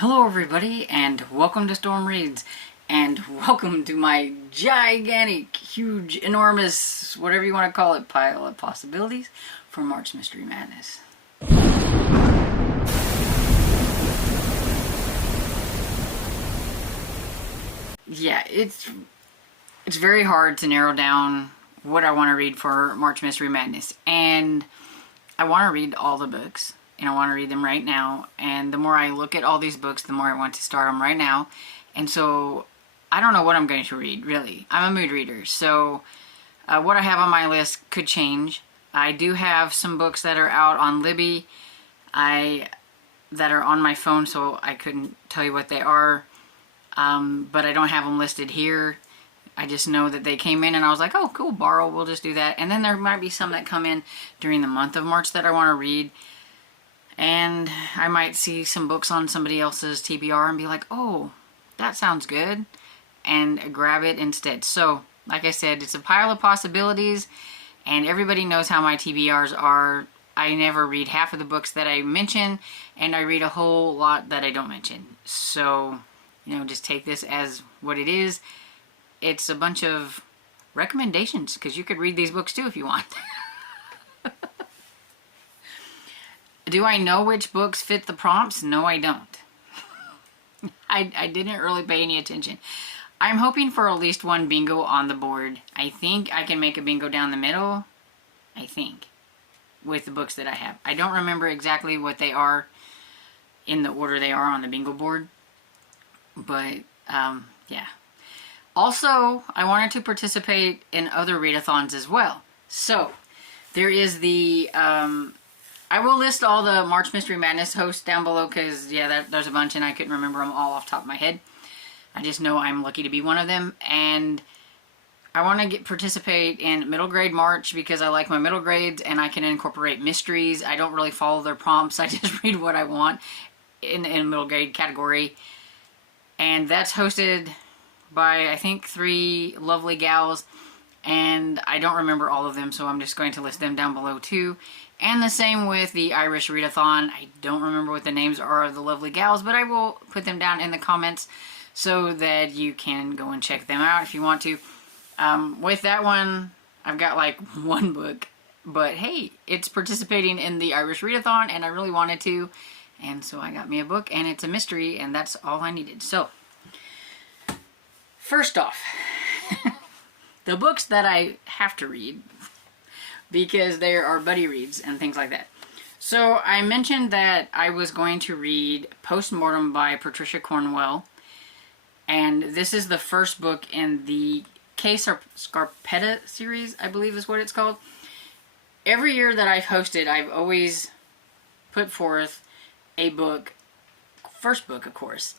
Hello everybody, and welcome to Storm Reads, and welcome to my gigantic, huge, enormous, whatever you want to call it, pile of possibilities for March Mystery Madness. Yeah, it's very hard to narrow down what I want to read for March Mystery Madness, and I want to read all the books. And I want to read them right now, and the more I look at all these books, the more I want to start them right now. And so I don't know what I'm going to read, really. I'm a mood reader, so what I have on my list could change. I do have some books that are out on Libby that are on my phone, so I couldn't tell you what they are, but I don't have them listed here. I just know that they came in and I was like, oh cool, borrow, we'll just do that. And then there might be some that come in during the month of March that I want to read. And I might see some books on somebody else's TBR and be like, oh, that sounds good, and grab it instead. So, like I said, it's a pile of possibilities, and everybody knows how my TBRs are. I never read half of the books that I mention, and I read a whole lot that I don't mention. So, just take this as what it is. It's a bunch of recommendations, because you could read these books too if you want. Do I know which books fit the prompts? No, I don't. I didn't really pay any attention. I'm hoping for at least one bingo on the board. I think I can make a bingo down the middle. I think. With the books that I have. I don't remember exactly what they are in the order they are on the bingo board. But, yeah. Also, I wanted to participate in other readathons as well. So, there is the... I will list all the March Mystery Madness hosts down below because, yeah, there's a bunch and I couldn't remember them all off the top of my head. I just know I'm lucky to be one of them. And I want to participate in middle grade March because I like my middle grades and I can incorporate mysteries. I don't really follow their prompts. I just read what I want in middle grade category. And that's hosted by, I think, 3 lovely gals. And I don't remember all of them, so I'm just going to list them down below too. And the same with the Irish Readathon. I don't remember what the names are of the lovely gals, but I will put them down in the comments so that you can go and check them out if you want to. With that one, I've got like one book, but hey, it's participating in the Irish Readathon, and I really wanted to, and so I got me a book, and it's a mystery, and that's all I needed. So, first off, the books that I have to read, because there are buddy reads and things like that. So I mentioned that I was going to read Postmortem by Patricia Cornwell, and this is the first book in the K. Scarpetta series, I believe is what it's called. Every year that I've hosted, I've always put forth a book, first book of course,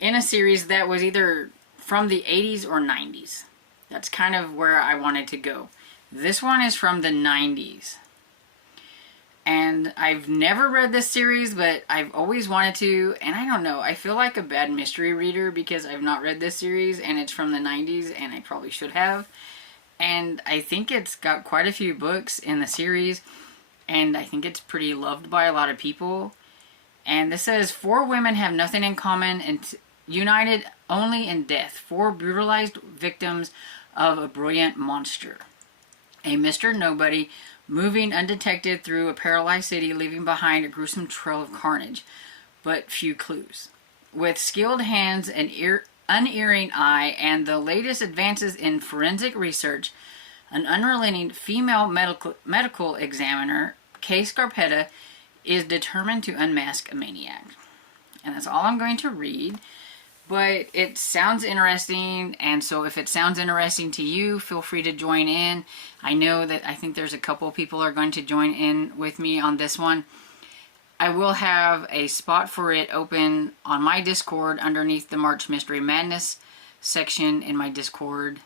in a series that was either from the 80s or 90s. That's kind of where I wanted to go. This one is from the 90s. And I've never read this series, but I've always wanted to. And I don't know, I feel like a bad mystery reader because I've not read this series and it's from the 90s and I probably should have. And I think it's got quite a few books in the series. And I think it's pretty loved by a lot of people. And this says, 4 women have nothing in common and united only in death. 4 brutalized victims of a brilliant monster. A Mr. Nobody moving undetected through a paralyzed city, leaving behind a gruesome trail of carnage, but few clues. With skilled hands, an unerring eye, and the latest advances in forensic research, an unrelenting female medical examiner, K. Scarpetta, is determined to unmask a maniac. And that's all I'm going to read. But it sounds interesting, and so if it sounds interesting to you, feel free to join in. I know that I think there's a couple people are going to join in with me on this one. I will have a spot for it open on my Discord underneath the March Mystery Madness section in my Discord.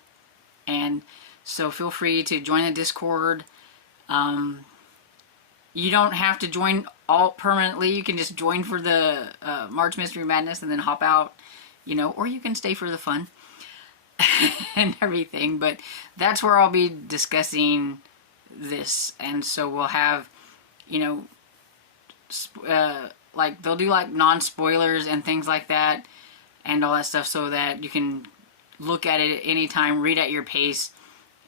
And so feel free to join the Discord. You don't have to join all permanently. You can just join for the March Mystery Madness and then hop out. Or you can stay for the fun and everything, but that's where I'll be discussing this, and so we'll have, like, they'll do like non-spoilers and things like that and all that stuff, so that you can look at it at any time, read at your pace.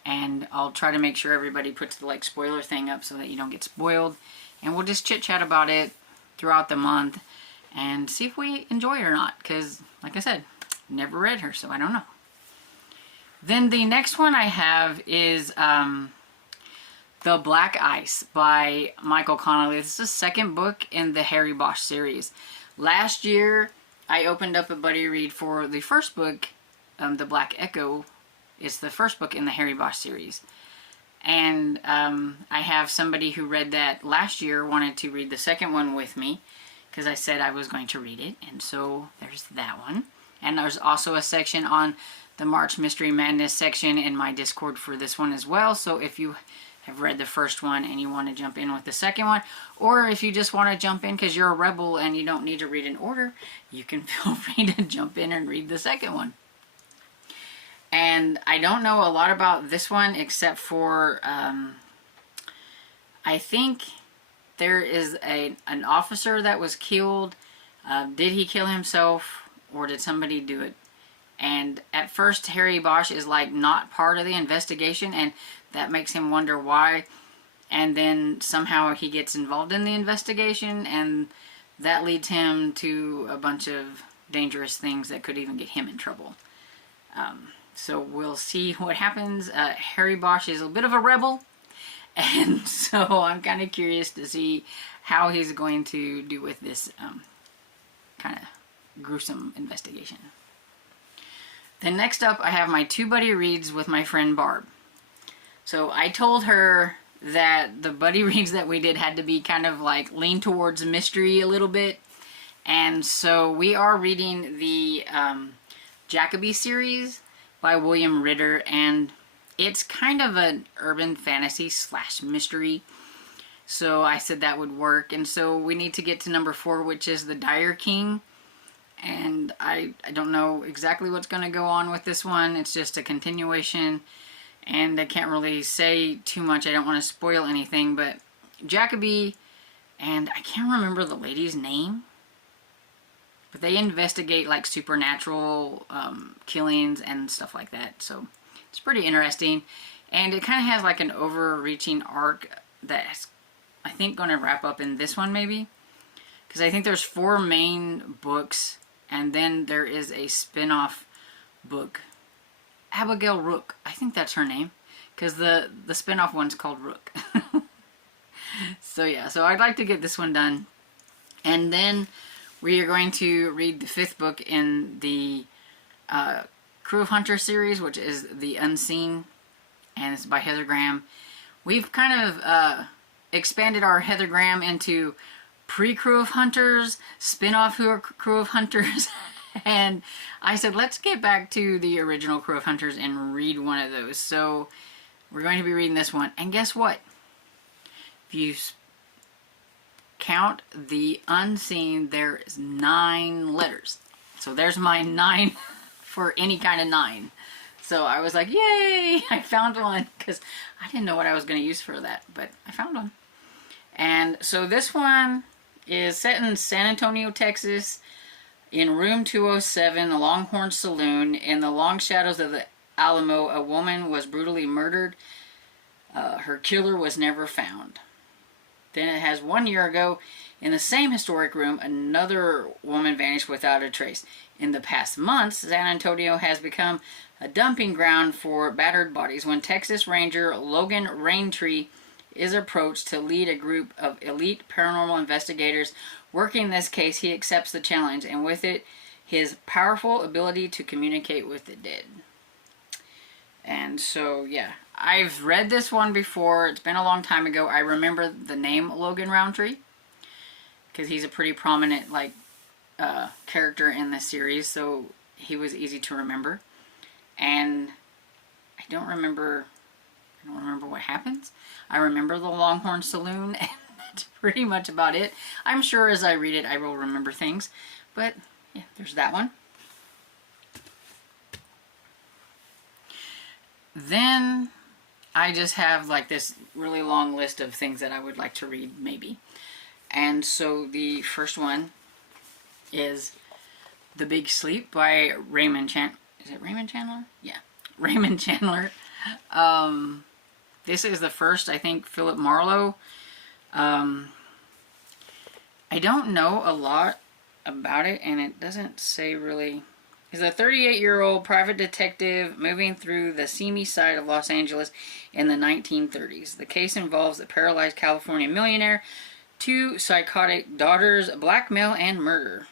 And I'll try to make sure everybody puts the like spoiler thing up so that you don't get spoiled. And we'll just chit chat about it throughout the month and see if we enjoy it or not. Because, like I said, never read her, so I don't know. Then the next one I have is The Black Ice by Michael Connelly. This is the second book in the Harry Bosch series. Last year, I opened up a buddy read for the first book, The Black Echo. It's the first book in the Harry Bosch series. And I have somebody who read that last year wanted to read the second one with me, because I said I was going to read it. And so there's that one. And there's also a section on the March Mystery Madness section in my Discord for this one as well. So if you have read the first one and you want to jump in with the second one, or if you just want to jump in because you're a rebel and you don't need to read in order, you can feel free to jump in and read the second one. And I don't know a lot about this one except for I think there is an officer that was killed. Did he kill himself or did somebody do it? And at first Harry Bosch is like not part of the investigation, and that makes him wonder why. And then somehow he gets involved in the investigation, and that leads him to a bunch of dangerous things that could even get him in trouble. So we'll see what happens. Harry Bosch is a bit of a rebel, and so I'm kind of curious to see how he's going to do with this kind of gruesome investigation. Then next up, I have my 2 buddy reads with my friend Barb. So I told her that the buddy reads that we did had to be kind of like lean towards mystery a little bit. And so we are reading the Jacoby series by William Ritter, and it's kind of an urban fantasy / mystery. So I said that would work. And so we need to get to number 4, which is The Dire King. And I don't know exactly what's going to go on with this one. It's just a continuation, and I can't really say too much. I don't want to spoil anything, but Jacoby, and I can't remember the lady's name, but they investigate like supernatural killings and stuff like that. So it's pretty interesting, and it kind of has like an overreaching arc that's, I think, going to wrap up in this one maybe, because I think there's 4 main books. And then there is a spin-off book. Abigail Rook. I think that's her name. Because the spin-off one's called Rook. So yeah, so I'd like to get this one done. And then we are going to read the 5th book in the Crew of Hunters series, which is The Unseen. And it's by Heather Graham. We've kind of expanded our Heather Graham into pre-Crew of Hunters, spin-off Crew of Hunters, and I said let's get back to the original Crew of Hunters and read one of those. So we're going to be reading this one, and guess what? If you count The Unseen, there is 9 letters. So there's my 9 for any kind of 9. So I was like, yay! I found one, because I didn't know what I was going to use for that, but I found one. And so this one is set in San Antonio, Texas, in room 207, the Longhorn Saloon. In the long shadows of the Alamo, a woman was brutally murdered. Her killer was never found. Then it has 1 year ago, in the same historic room, another woman vanished without a trace. In the past months, San Antonio has become a dumping ground for battered bodies when Texas Ranger Logan Raintree is approached to lead a group of elite paranormal investigators working this case. He accepts the challenge, and with it, his powerful ability to communicate with the dead. And so, yeah, I've read this one before. It's been a long time ago. I remember the name Logan Roundtree, because he's a pretty prominent, like, character in the series, so he was easy to remember. And I don't remember what happens. I remember the Longhorn Saloon, and that's pretty much about it. I'm sure as I read it, I will remember things. But, yeah, there's that one. Then I just have, like, this really long list of things that I would like to read, maybe. And so the first one is The Big Sleep by Raymond Chandler. Is it Raymond Chandler? Yeah, Raymond Chandler. This is the first, I think, Philip Marlowe. I don't know a lot about it, and it doesn't say really. He's a 38-year-old private detective moving through the seamy side of Los Angeles in the 1930s. The case involves a paralyzed California millionaire, 2 psychotic daughters, blackmail, and murder.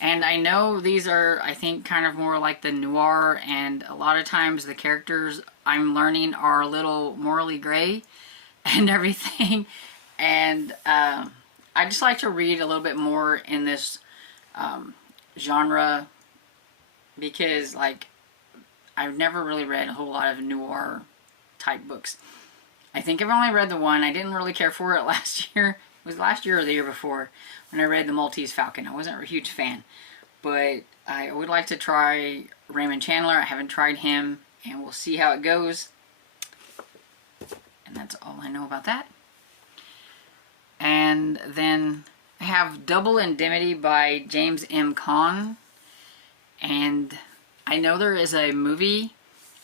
And I know these are, I think, kind of more like the noir, and a lot of times the characters I'm learning are a little morally gray and everything. And I just like to read a little bit more in this genre, because like I've never really read a whole lot of noir type books. I think I've only read the one. I didn't really care for it last year. It was last year or the year before when I read The Maltese Falcon. I wasn't a huge fan, but I would like to try Raymond Chandler. I haven't tried him, and we'll see how it goes. And that's all I know about that. And then I have Double Indemnity by James M. Caan. And I know there is a movie.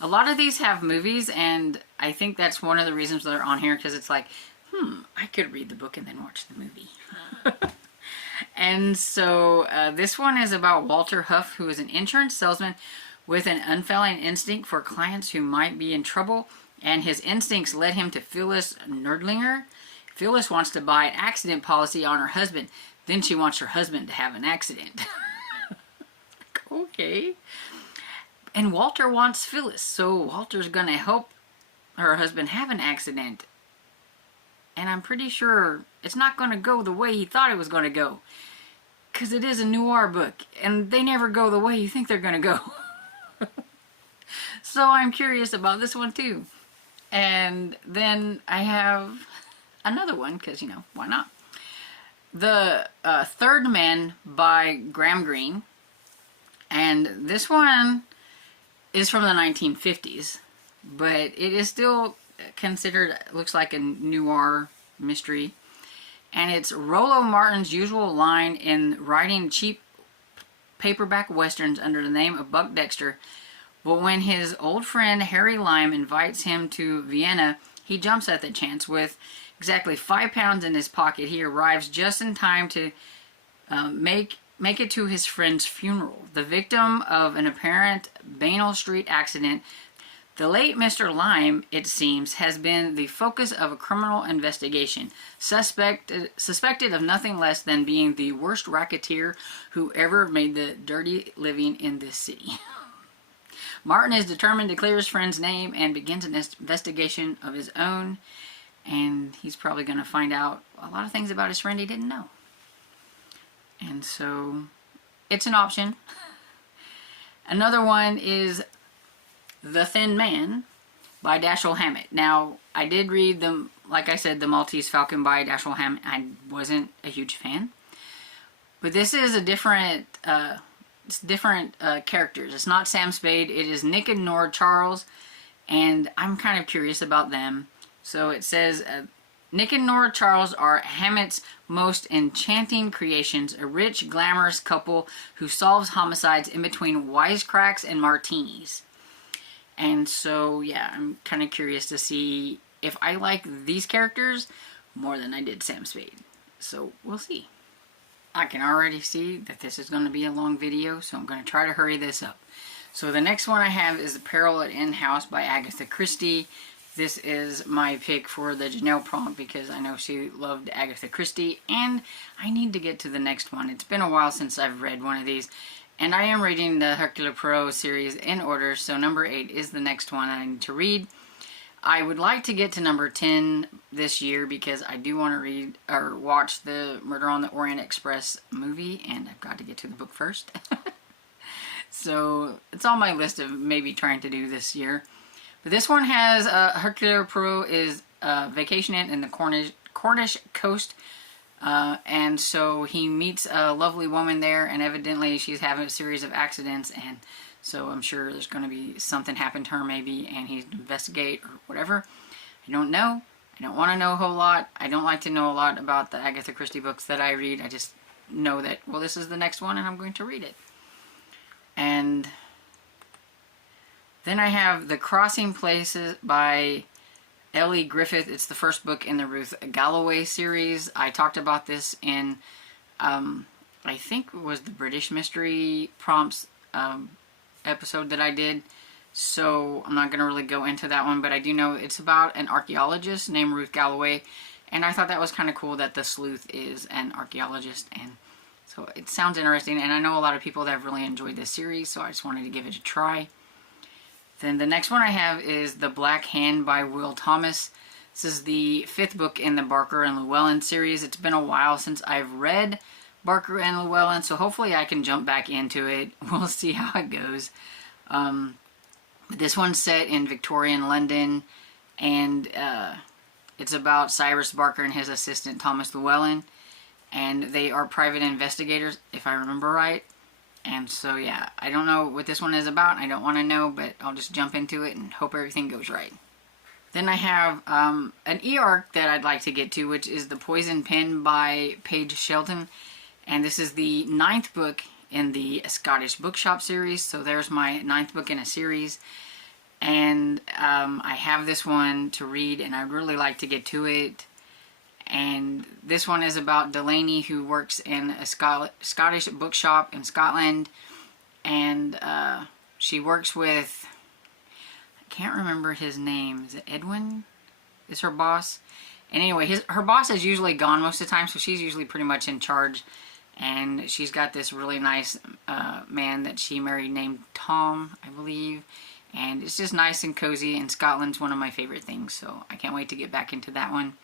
A lot of these have movies, and I think that's one of the reasons they're on here, because it's like, I could read the book and then watch the movie. And so this one is about Walter Huff, who is an insurance salesman with an unfailing instinct for clients who might be in trouble, and his instincts led him to Phyllis Nerdlinger. Phyllis wants to buy an accident policy on her husband. Then she wants her husband to have an accident. Okay. And Walter wants Phyllis, so Walter's gonna help her husband have an accident. And I'm pretty sure it's not gonna go the way he thought it was gonna go, because it is a noir book, and they never go the way you think they're gonna go. So I'm curious about this one too. And then I have another one, because, you know, why not? The Third Man by Graham Greene. And this one is from the 1950s, but it is still considered, looks like a noir mystery. And it's Rollo Martin's usual line in writing cheap paperback westerns under the name of Buck Dexter. But when his old friend Harry Lime invites him to Vienna, he jumps at the chance. With exactly 5 pounds in his pocket, he arrives just in time to make it to his friend's funeral. The victim of an apparent Banal Street accident, the late Mr. Lime, it seems, has been the focus of a criminal investigation, suspected of nothing less than being the worst racketeer who ever made the dirty living in this city. Martin is determined to clear his friend's name and begins an investigation of his own, and he's probably going to find out a lot of things about his friend he didn't know. And so it's an option. Another one is The Thin Man by Dashiell Hammett. Now, I did read them, like I said, The Maltese Falcon by Dashiell Hammett. I wasn't a huge fan. But this is a different, characters. It's not Sam Spade. It is Nick and Nora Charles. And I'm kind of curious about them. So it says, Nick and Nora Charles are Hammett's most enchanting creations, a rich, glamorous couple who solves homicides in between wisecracks and martinis. And so, yeah, I'm kind of curious to see if I like these characters more than I did Sam Spade. So, we'll see. I can already see that this is going to be a long video, so I'm going to try to hurry this up. So, the next one I have is The Peril at End House by Agatha Christie. This is my pick for the Janelle prompt because I know she loved Agatha Christie, and I need to get to the next one. It's been a while since I've read one of these, and I am reading the Hercule Poirot series in order, so number 8 is the next one I need to read. I would like to get to number 10 this year because I do want to read or watch the Murder on the Orient Express movie, and I've got to get to the book first. So it's on my list of maybe trying to do this year. But this one has Hercule Poirot is vacationing in the Cornish coast, and so he meets a lovely woman there, and evidently she's having a series of accidents, and so I'm sure there's going to be something happen to her maybe, and he's investigate or whatever. I don't know. I don't want to know a whole lot. I don't like to know a lot about the Agatha Christie books that I read. I just know that, well, this is the next one and I'm going to read it. And then I have The Crossing Places by Ellie Griffith. It's the first book in the Ruth Galloway series. I talked about this in, I think it was the British Mystery Prompts episode that I did. So I'm not going to really go into that one, but I do know it's about an archaeologist named Ruth Galloway. And I thought that was kind of cool that the sleuth is an archaeologist. And so it sounds interesting. And I know a lot of people that have really enjoyed this series, so I just wanted to give it a try. Then the next one I have is The Black Hand by Will Thomas. This is the 5th book in the Barker and Llewellyn series. It's been a while since I've read Barker and Llewellyn, so hopefully I can jump back into it. We'll see how it goes. This one's set in Victorian London, and it's about Cyrus Barker and his assistant Thomas Llewellyn, and they are private investigators, if I remember right. And so, yeah, I don't know what this one is about. I don't want to know, but I'll just jump into it and hope everything goes right. Then I have an e-arc that I'd like to get to, which is The Poison Pen by Paige Shelton. And this is the 9th book in the Scottish Bookshop series. So there's my 9th book in a series. And I have this one to read, and I'd really like to get to it. And this one is about Delaney, who works in a Scottish bookshop in Scotland. And she works with, I can't remember his name. Is it Edwin? Is her boss? And anyway, her boss is usually gone most of the time, so she's usually pretty much in charge. And she's got this really nice man that she married named Tom, I believe. And it's just nice and cozy, and Scotland's one of my favorite things, so I can't wait to get back into that one.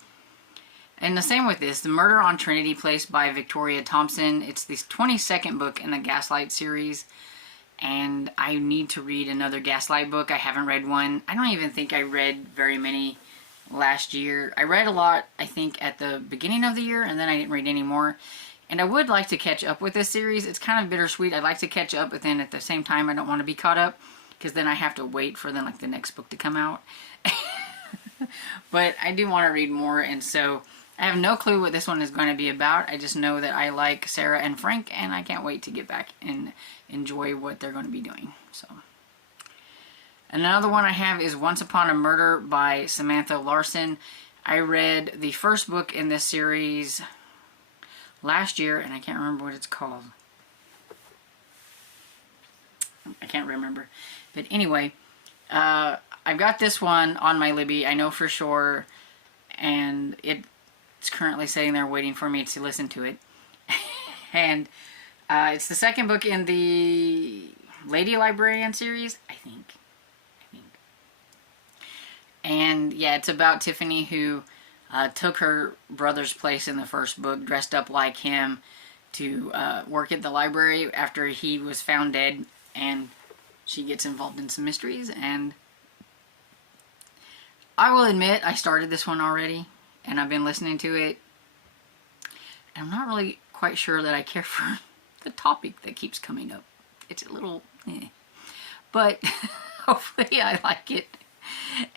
And the same with this, The Murder on Trinity Place by Victoria Thompson. It's the 22nd book in the Gaslight series, and I need to read another Gaslight book. I haven't read one. I don't even think I read very many last year. I read a lot, I think, at the beginning of the year, and then I didn't read any more. And I would like to catch up with this series. It's kind of bittersweet. I'd like to catch up, but then at the same time, I don't want to be caught up, because then I have to wait for then, like, the next book to come out. But I do want to read more, and so I have no clue what this one is going to be about. I just know that I like Sarah and Frank, and I can't wait to get back and enjoy what they're going to be doing. So, another one I have is Once Upon a Murder by Samantha Larson. I read the first book in this series last year, and I can't remember what it's called. I can't remember. But anyway, I've got this one on my Libby, I know for sure, and it's currently sitting there waiting for me to listen to it. And it's the second book in the Lady Librarian series, I think. And yeah, it's about Tiffany, who took her brother's place in the first book, dressed up like him, to work at the library after he was found dead, and she gets involved in some mysteries. And I will admit, I started this one already, and I've been listening to it. I'm not really quite sure that I care for the topic that keeps coming up. It's a little but hopefully I like it.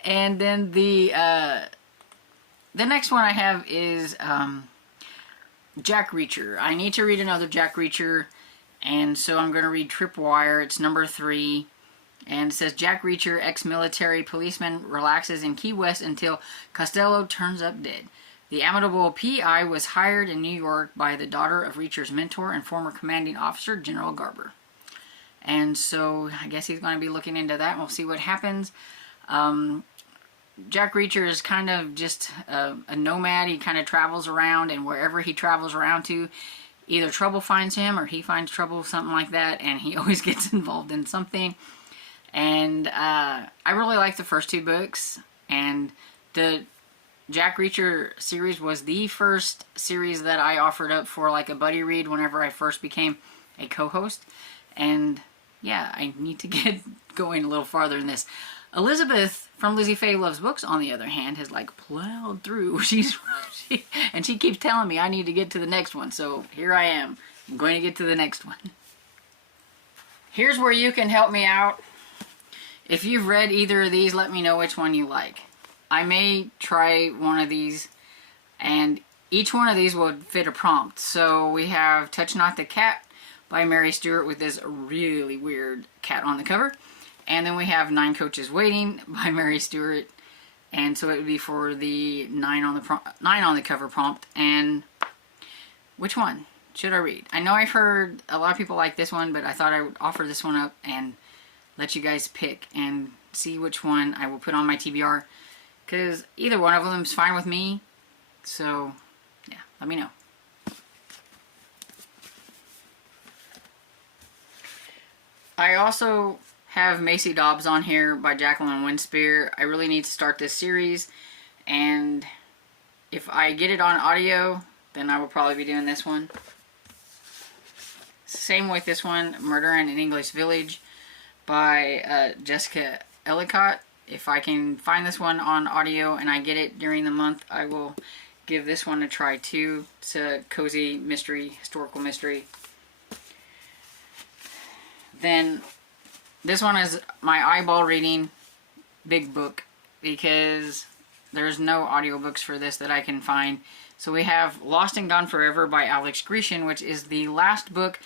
And then the next one I have is Jack Reacher. I need to read another Jack Reacher, and so I'm going to read Tripwire. It's number 3. And it says, Jack Reacher, ex-military policeman, relaxes in Key West until Costello turns up dead. The amiable P.I. was hired in New York by the daughter of Reacher's mentor and former commanding officer, General Garber. And so I guess he's going to be looking into that, and we'll see what happens. Jack Reacher is kind of just a nomad. He kind of travels around, and wherever he travels around to, either trouble finds him or he finds trouble, something like that, and he always gets involved in something. And I really like the first 2 books, and the Jack Reacher series was the first series that I offered up for like a buddy read whenever I first became a co-host. And yeah, I need to get going a little farther in this. Elizabeth from Lizzie Faye Loves Books, on the other hand, has like plowed through. She keeps telling me I need to get to the next one. So here I am. I'm going to get to the next one. Here's where you can help me out. If you've read either of these, let me know which one you like. I may try one of these, and each one of these would fit a prompt. So we have Touch Not the Cat by Mary Stewart with this really weird cat on the cover. And then we have 9 Coaches Waiting by Mary Stewart. And so it would be for the 9 on the cover prompt. And which one should I read? I know I've heard a lot of people like this one, but I thought I would offer this one up and let you guys pick and see which one I will put on my TBR. Because either one of them is fine with me. So, yeah, let me know. I also have Macy Dobbs on here by Jacqueline Winspear. I really need to start this series, and if I get it on audio, then I will probably be doing this one. Same with this one, Murder in an English Village by Jessica Ellicott. If I can find this one on audio and I get it during the month, I will give this one a try too. It's a cozy mystery, historical mystery. Then this one is my eyeball reading big book, because there's no audiobooks for this that I can find. So we have Lost and Gone Forever by Alex Grecian, which is the last book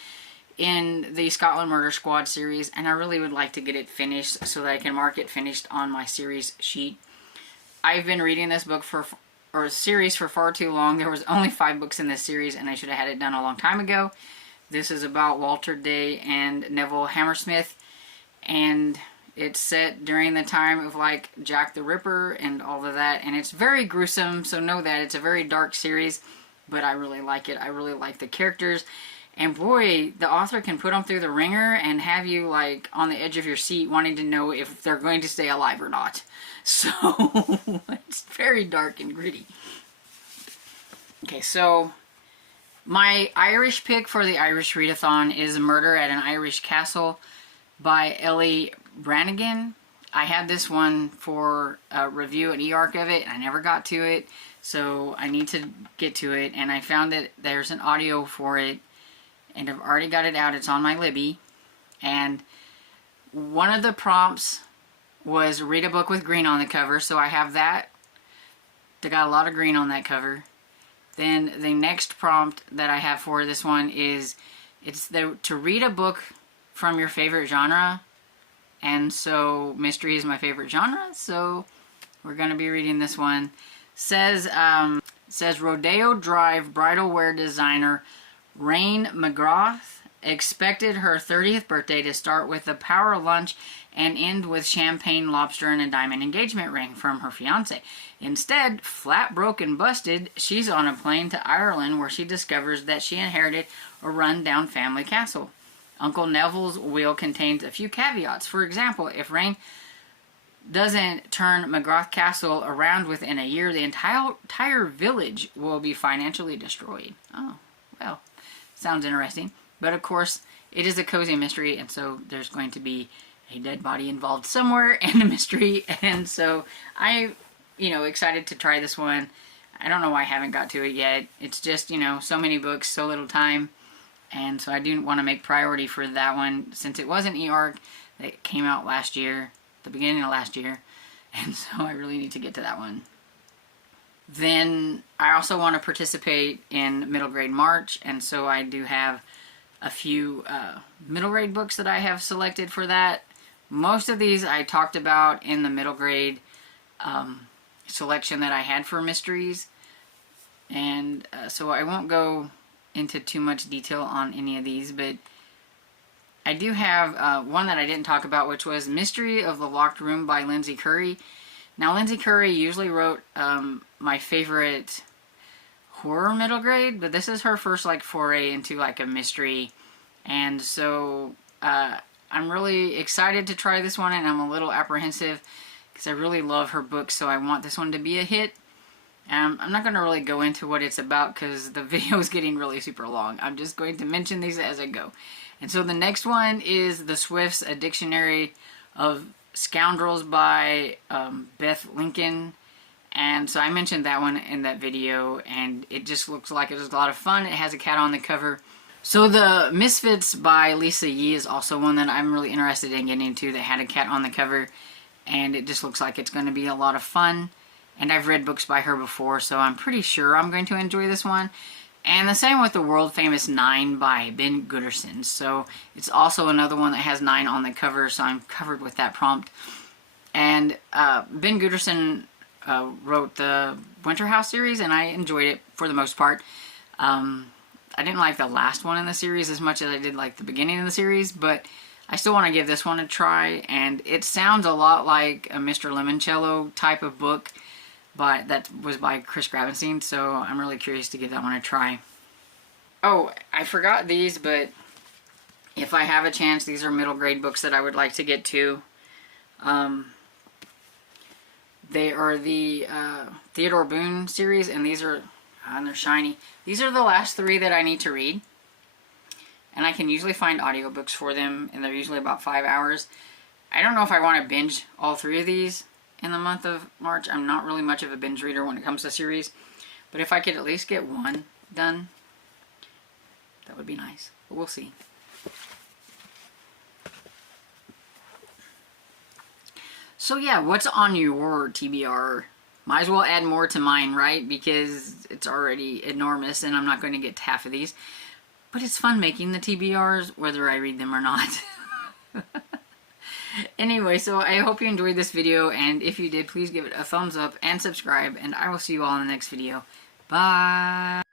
in the Scotland Murder Squad series, and I really would like to get it finished so that I can mark it finished on my series sheet. I've been reading this book series for far too long. There was only 5 books in this series, and I should have had it done a long time ago. This is about Walter Day and Neville Hammersmith, and it's set during the time of like Jack the Ripper and all of that, and it's very gruesome, so know that it's a very dark series, but I really like it. I really like the characters, and boy, the author can put them through the ringer and have you like on the edge of your seat wanting to know if they're going to stay alive or not. So it's very dark and gritty. Okay, so my Irish pick for the Irish readathon is Murder at an Irish Castle by Ellie Brannigan. I had this one for a review, an e-arc of it, and I never got to it, so I need to get to it, and I found that there's an audio for it, and I've already got it out. It's on my Libby, and one of the prompts was read a book with green on the cover, so I have that. They got a lot of green on that cover. Then the next prompt that I have for this one is to read a book from your favorite genre, and so mystery is my favorite genre, so we're going to be reading this one. Says Rodeo Drive bridal wear designer Rain McGrath expected her 30th birthday to start with a power lunch and end with champagne, lobster, and a diamond engagement ring from her fiancé. Instead, flat broke and busted, she's on a plane to Ireland where she discovers that she inherited a run-down family castle. Uncle Neville's will contains a few caveats. For example, if Rain doesn't turn McGrath Castle around within a year, the entire village will be financially destroyed. Oh, well, sounds interesting. But of course, it is a cozy mystery, and so there's going to be a dead body involved somewhere and a mystery, and so I, excited to try this one. I don't know why I haven't got to it yet. It's just, so many books, so little time, and so I do want to make priority for that one, since it was an e-arc that came out last year, the beginning of last year, and so I really need to get to that one. Then I also want to participate in Middle Grade March, and so I do have a few middle grade books that I have selected for that. Most of these I talked about in the middle grade selection that I had for mysteries, and so I won't go into too much detail on any of these, but I do have one that I didn't talk about, which was Mystery of the Locked Room by Lindsay Curry. Now, Lindsay Curry usually wrote my favorite horror middle grade, but this is her first foray into a mystery, and so I'm really excited to try this one, and I'm a little apprehensive because I really love her books, so I want this one to be a hit. I'm not going to really go into what it's about because the video is getting really super long. I'm just going to mention these as I go. And so the next one is The Swifts, A Dictionary of Scoundrels by Beth Lincoln. And so I mentioned that one in that video, and it just looks like it was a lot of fun. It has a cat on the cover. So the Misfits by Lisa Yee is also one that I'm really interested in getting into, that had a cat on the cover, and it just looks like it's going to be a lot of fun. and I've read books by her before, so I'm pretty sure I'm going to enjoy this one. And the same with the world famous 9 by Ben Gooderson. So it's also another one that has 9 on the cover, so I'm covered with that prompt. And Ben Gooderson wrote the Winter House series, and I enjoyed it for the most part. I didn't like the last one in the series as much as I did like the beginning of the series, but I still want to give this one a try. And it sounds a lot like a Mr. Limoncello type of book, but that was by Chris Gravenstein, so I'm really curious to give that one a try. Oh, I forgot these, but if I have a chance, these are middle grade books that I would like to get to. They are the Theodore Boone series, and these are, and they're shiny. These are the last 3 that I need to read. And I can usually find audiobooks for them, and they're usually about 5 hours. I don't know if I want to binge all 3 of these in the month of March. I'm not really much of a binge reader when it comes to series. But if I could at least get one done, that would be nice. But we'll see. So yeah, what's on your TBR? Might as well add more to mine, right? Because it's already enormous and I'm not going to get to half of these. But it's fun making the TBRs, whether I read them or not. Anyway, so I hope you enjoyed this video, and if you did, please give it a thumbs up and subscribe, and I will see you all in the next video. Bye!